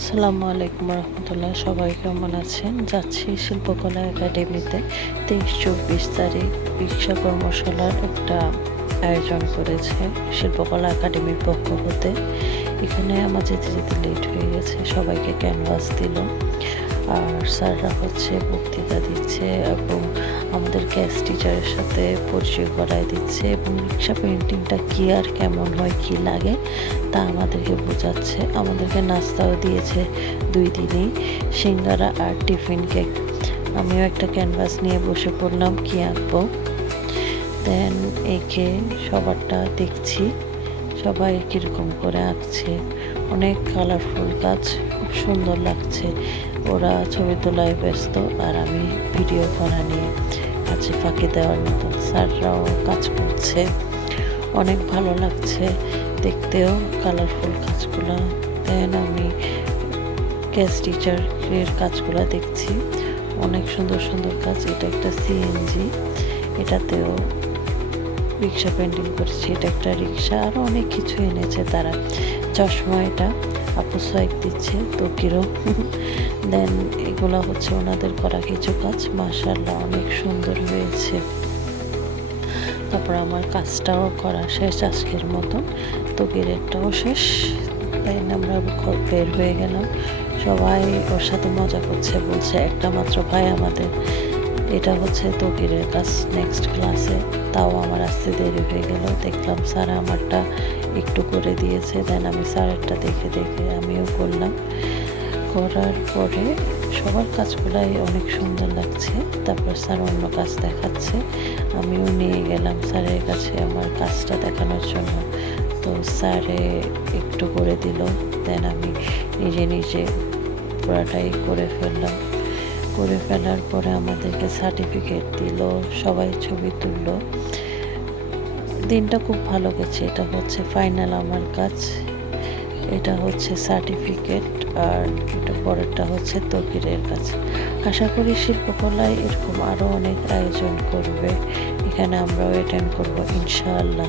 আসসালামু আলাইকুম রহমতুল্লাহ। সবাই কেমন আছেন? যাচ্ছি শিল্পকলা একাডেমিতে 23-24 তারিখ ভিক্ষা কর্মশালার একটা আয়োজন করেছে শিল্পকলা একাডেমির পক্ষ হতে। এখানে আমার যেতে যেতে লেট হয়ে গেছে, সবাইকে ক্যানভাস দিল আর স্যাররা বক্তৃতা দিচ্ছে এবং আমাদের গেস্ট টিচারের সাথে পরিচয় করায় দিচ্ছে এবং রিক্সা পেন্টিংটা কী আর কেমন হয়, কী লাগে তা আমাদেরকে বোঝাচ্ছে। আমাদেরকে নাস্তাও দিয়েছে 2 দিনই, সিঙ্গারা আর টিফিন কেক। আমিও একটা ক্যানভাস নিয়ে বসে পড়লাম কী আঁকবো। দেন এঁকে সবারটা দেখছি সবাই কীরকম করে আঁকছে। অনেক কালারফুল কাজ, খুব সুন্দর লাগছে। ওরা ছবি তোলায় ব্যস্ত আর আমি ভিডিও করা নিয়ে কাছে ফাঁকি দেওয়ার মতন। স্যাররাও কাজ করছে, অনেক ভালো লাগছে দেখতেও কালারফুল কাজগুলো। দেন আমি গেস্ট টিচারের কাজগুলো দেখছি, অনেক সুন্দর সুন্দর কাজ। এটা একটা সিএনজি, এটাতেও রিক্সা পেন্টিং করছি। এটা একটা রিক্সা, আরও অনেক কিছু এনেছে তারা। চশমা এটা আপু সোয়াইপ দিচ্ছে তো কিরম। দেন এগুলো ওনাদের করা কিছু কাজ, মাশাআল্লাহ অনেক সুন্দর হয়েছে। তারপর আমার কাজটাও করা শেষ আজকের মতন, তকিরেরটাও শেষ। তাই আমরা বের হয়ে গেলাম, সবাই ওর সাথে মজা করছে, বলছে একটা মাত্র ভাই আমাদের। এটা তকিরের কাজ নেক্সট ক্লাসে, তাও আমার আসতে দেরি হয়ে গেল। দেখলাম স্যার আমারটা একটু করে দিয়েছে, দেন আমি স্যারেরটা দেখে দেখে আমিও করলাম। করার পরে সবার কাজগুলাই অনেক সুন্দর লাগছে। তারপর স্যার অন্য কাজ দেখাচ্ছে, আমিও নিয়ে গেলাম স্যারের কাছে আমার কাজটা দেখানোর জন্য। তো স্যারে একটু করে দিল, দেন আমি নিজে নিজে পুরাটাই করে ফেললাম। করে ফেলার পরে আমাদেরকে সার্টিফিকেট দিল, সবাই ছবি তুললো। দিনটা খুব ভালো গেছে। এটা ফাইনাল আমার কাজ, এটা সার্টিফিকেট, আর এটা পরেরটা তকিরের কাজ। আশা করি শিল্পকলায় এরকম আরও অনেক আয়োজন করবে, এখানে আমরাও অ্যাটেন্ড করবো ইনশাআল্লাহ।